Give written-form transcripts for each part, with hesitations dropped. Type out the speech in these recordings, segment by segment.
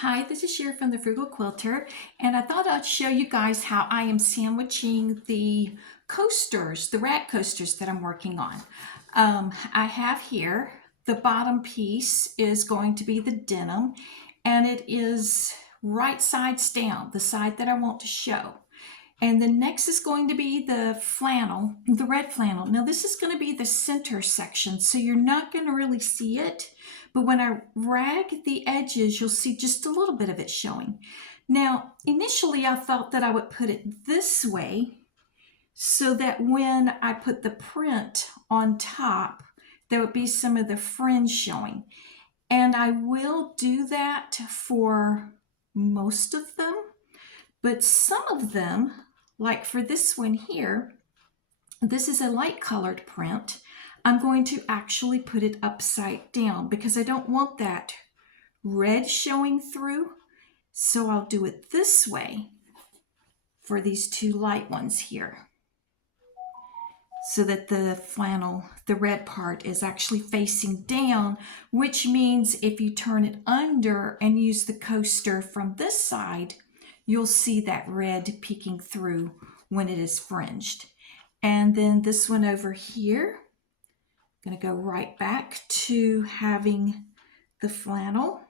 Hi, this is Sherry from the Frugal Quilter, and I thought I'd show you guys how I am sandwiching the coasters, the rag coasters that I'm working on. I have here, the bottom piece is going to be the denim, and it is right sides down, the side that I want to show. And the next is going to be the flannel, the red flannel. Now this is going to be the center section, so you're not going to really see it. But when I rag the edges, you'll see just a little bit of it showing. Now, initially I thought that I would put it this way so that when I put the print on top, there would be some of the fringe showing. And I will do that for most of them. But some of them, like for this one here, this is a light colored print. I'm going to actually put it upside down because I don't want that red showing through. So I'll do it this way for these two light ones here, so that the flannel, the red part, is actually facing down, which means if you turn it under and use the coaster from this side, you'll see that red peeking through when it is fringed. And then this one over here, I'm going to go right back to having the flannel,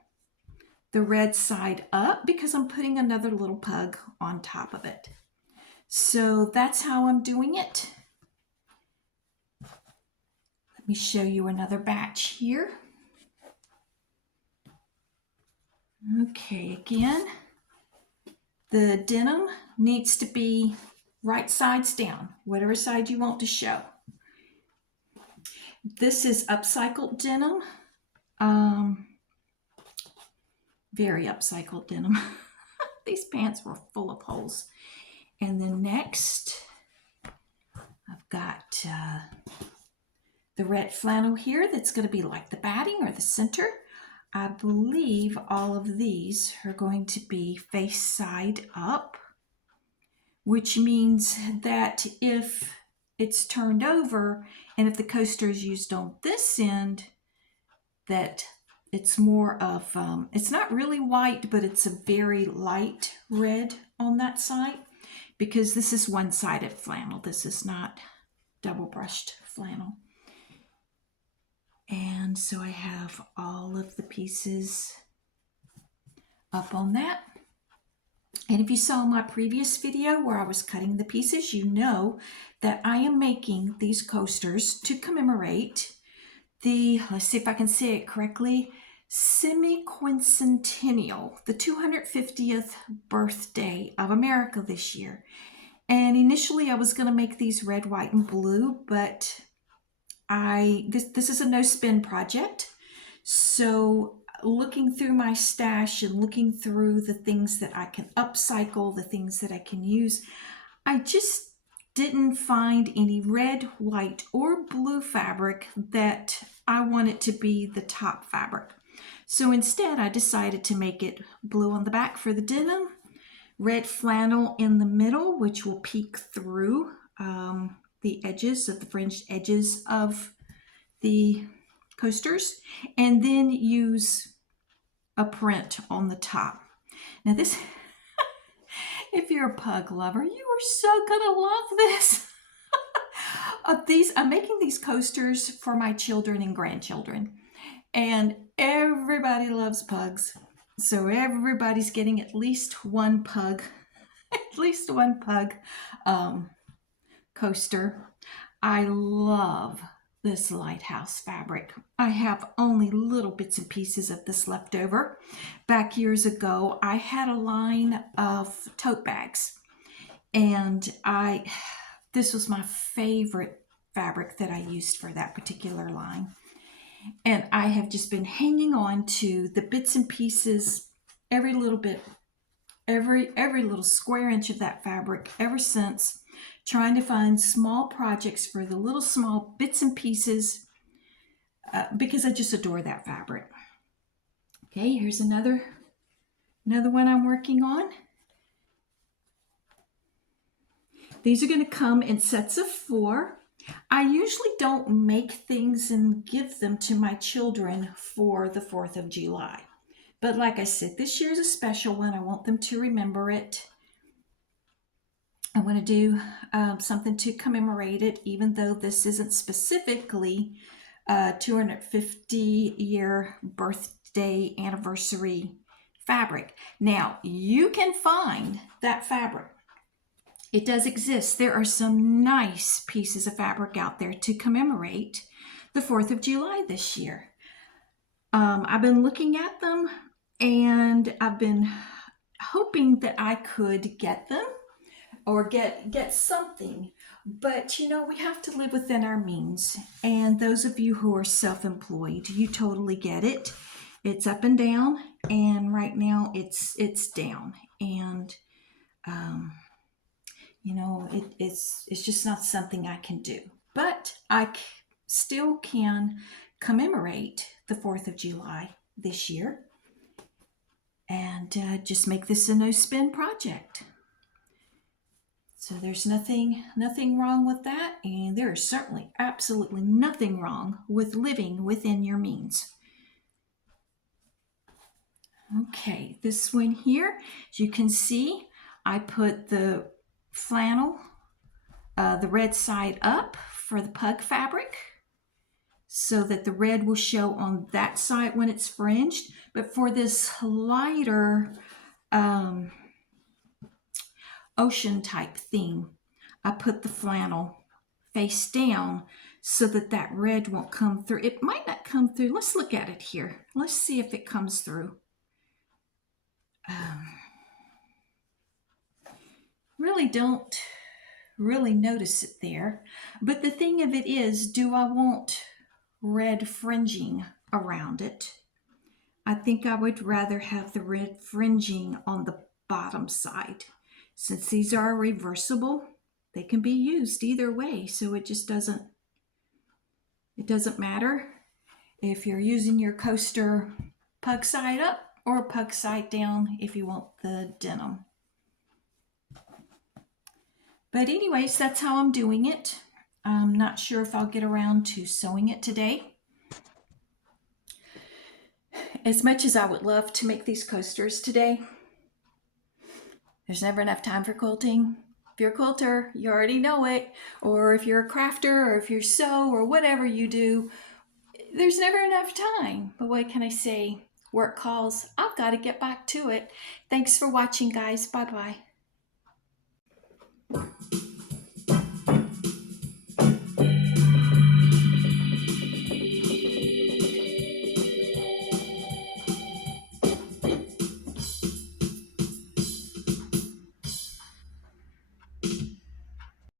the red side up, because I'm putting another little pug on top of it. So that's how I'm doing it. Let me show you another batch here. Okay, again, the denim needs to be right sides down, whatever side you want to show. This is upcycled denim, very upcycled denim. These pants were full of holes. And then next, I've got the red flannel here that's going to be like the batting or the center. I believe all of these are going to be face side up, which means that if it's turned over and if the coaster is used on this end, that it's more of, it's not really white, but it's a very light red on that side, because this is one-sided flannel. This is not double brushed flannel. And so I have all of the pieces up on that. And if you saw my previous video where I was cutting the pieces, you know that I am making these coasters to commemorate the, let's see if I can say it correctly, Semiquincentennial, the 250th birthday of America this year. And initially I was going to make these red, white, and blue, but this is a no-spin project. So looking through my stash and looking through the things that I can upcycle, the things that I can use, I just didn't find any red, white, or blue fabric that I wanted to be the top fabric. So instead, I decided to make it blue on the back for the denim, red flannel in the middle, which will peek through the edges of the fringed edges of the coasters, and then use a print on the top. Now this, if you're a pug lover, you are so gonna love this. I'm making these coasters for my children and grandchildren, and everybody loves pugs. So everybody's getting at least one pug, at least one pug coaster. I love this lighthouse fabric. I have only little bits and pieces of this left over. Back years ago, I had a line of tote bags, and this was my favorite fabric that I used for that particular line. And I have just been hanging on to the bits and pieces, every little bit, every little square inch of that fabric ever since, trying to find small projects for the little small bits and pieces because I just adore that fabric. Okay, here's another one I'm working on. These are going to come in sets of 4. I usually don't make things and give them to my children for the 4th of July. But like I said, this year's a special one. I want them to remember it. I want to do something to commemorate it, even though this isn't specifically a 250-year birthday anniversary fabric. Now, you can find that fabric. It does exist. There are some nice pieces of fabric out there to commemorate the 4th of July this year. I've been looking at them and I've been hoping that I could get them or get something. But you know, we have to live within our means. And those of you who are self-employed, you totally get it. It's up and down, and right now it's down. And you know, it's just not something I can do. But still can commemorate the 4th of July this year and just make this a no-spin project. So there's nothing wrong with that, and there is certainly absolutely nothing wrong with living within your means. Okay, this one here, as you can see, I put the flannel, the red side up for the pug fabric, so that the red will show on that side when it's fringed. But for this lighter ocean type theme, I put the flannel face down so that that red won't come through. It might not come through. Let's look at it here. Let's see if it comes through. Really don't notice it there. But the thing of it is, do I want red fringing around it? I think I would rather have the red fringing on the bottom side. Since these are reversible, they can be used either way, so it doesn't matter if you're using your coaster pug side up or pug side down if you want the denim. But anyways, that's how I'm doing it. I'm not sure if I'll get around to sewing it today. As much as I would love to make these coasters today, there's never enough time for quilting. If you're a quilter, you already know it. Or if you're a crafter, or if you sew, or whatever you do, there's never enough time. But what can I say? Work calls. I've got to get back to it. Thanks for watching, guys. Bye-bye.